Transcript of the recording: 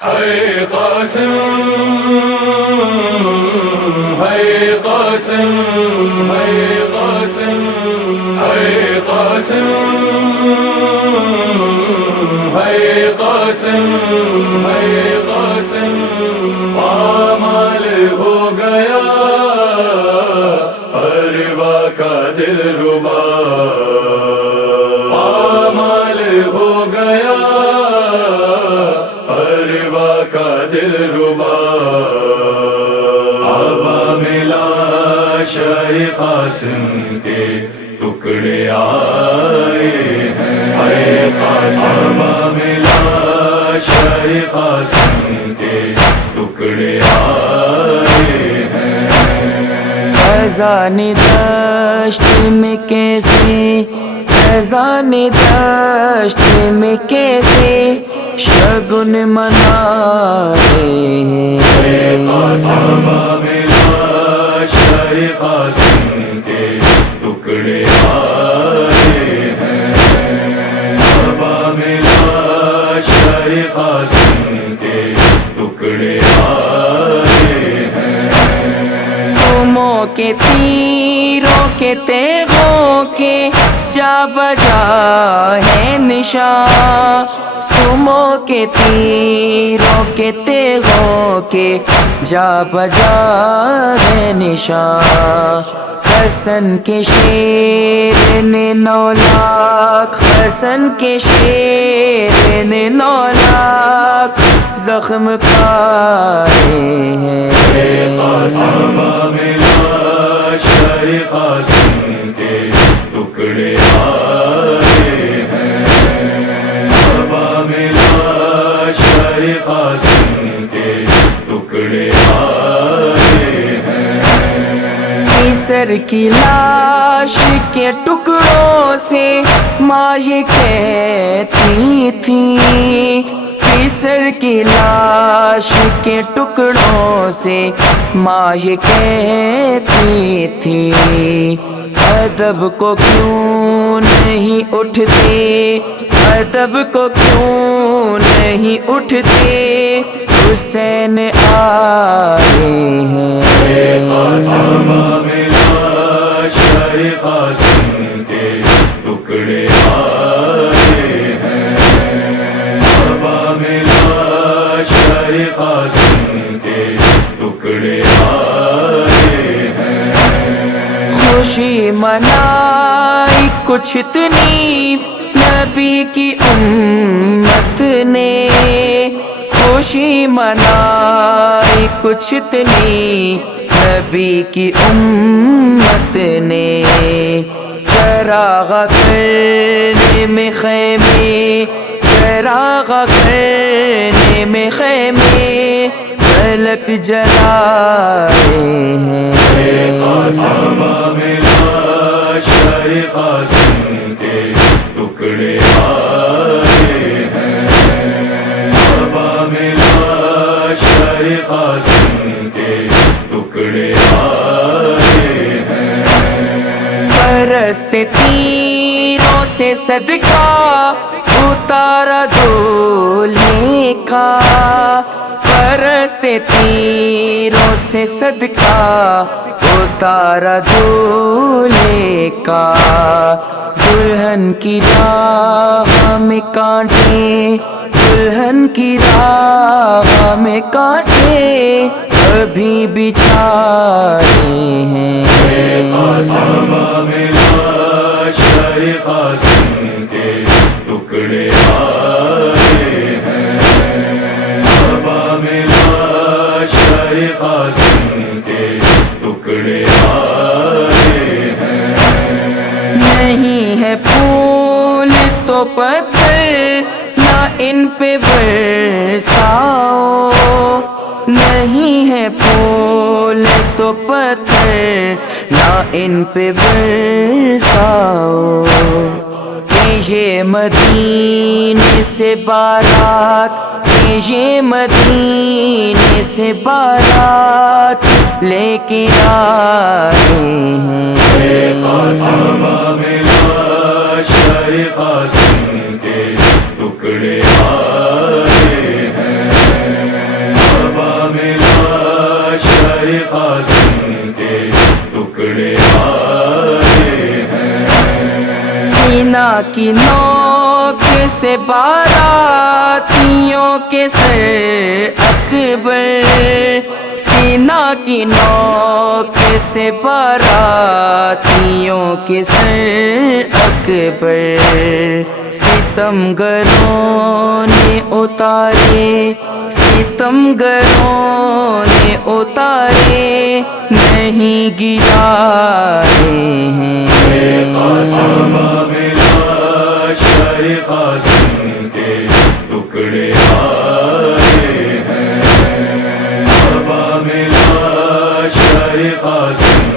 ہے قاسم ہے قاسم ہے قاسم ہے قاسم ہے قاسم ہے قاسم پامال ہو گیا اروا کا دل ربا پامال ہو گیا اروا کا دل ربا آبا ملا شاہ قاسم کے ٹکڑے آئے ہیں اے قاسم آبا ملا شاہ قاسم کے ٹکڑے آئے ہیں خزان دشت میں کیسے خزان دشت میں کیسے شگن منائے اے قاسم آبا ملا شاہ قاسم کے ٹکڑے آئے ہیں آبا ملا شاہ قاسم کے ٹکڑے آئے ہیں سوموں کے تیروں کے تیغوں کے جا بجا ہے نشان سوموں کے تیروں کے تیغوں کے جا بجا ہے نشان حسن کے شیر نے 9 لاکھ حسن کے شیر نے 9 لاکھ زخم کھائے ہیں اے قاسم آبا ملا شاہ قاسم کے ٹکڑے آئے ہیں آبا ملا شاہ قاسم کے ٹکڑے آئے ہیں قیصر کی لاش کے ٹکڑوں سے ماں یہ کہتی تھی قیصر کی لاش کے ٹکڑوں سے ماں یہ کہتی تھی ادب کو کیوں نہیں اٹھتے ادب کو کیوں نہیں اٹھتے حسین آئے ہیں اے قاسم آبا ملا شاہ قاسم کے ٹکڑے آئے ہیں آبا ملا شاہ قاسم کے ٹکڑے آئے ہیں خوشی منائی کچھ اتنی نبی کی امت نے خوشی منائی کچھ اتنی نبی کی امت نے چراغ کرنے میں خیمے چراغ کرنے میں خیمے فلک جلائے ہیں اے قاسم آبا ملا شاہ قاسم کے ٹکڑے آئے ہیں آبا ملا شاہ قاسم کے ٹکڑے آئے ہیں پرست تیروں سے صدقہ اتارا دولے کا پرست تیروں سے صدقہ اتارا دولے کا دلہن کی راہ میں کانٹے دلہن کی راہ میں کانٹے ابھی بچھائے ہیں اے قاسم آبا ملا شاہ قاسم کے ٹکڑے آئے ہیں آبا ملا شاہ قاسم کے ٹکڑے آئے ہیں نہیں ہے پھول تو پتھر نہ ان پہ برساؤ نہیں ہے پھول تو پتھر نہ ان پہ برساؤ یہ مدینے سے بارات یہ مدینے سے بارات لے کے آئے ہیں اے قاسم آبا ملا شاہ قاسم کے ٹکڑے آئے ہیں شر قاسم کے ٹکڑے آئے ہیں۔ سینا کی نوک سے باراتیوں کے سر اکبر، سینا کی نوک سے باراتیوں کے سر اکبر، ستمگروں نے اتارے، ستمگروں نے اتارے، نہیں گرائے ہیں۔ قاسم ملا شر قاسم کے ٹکڑے آئے ہیں، بابا ملا شر قاسم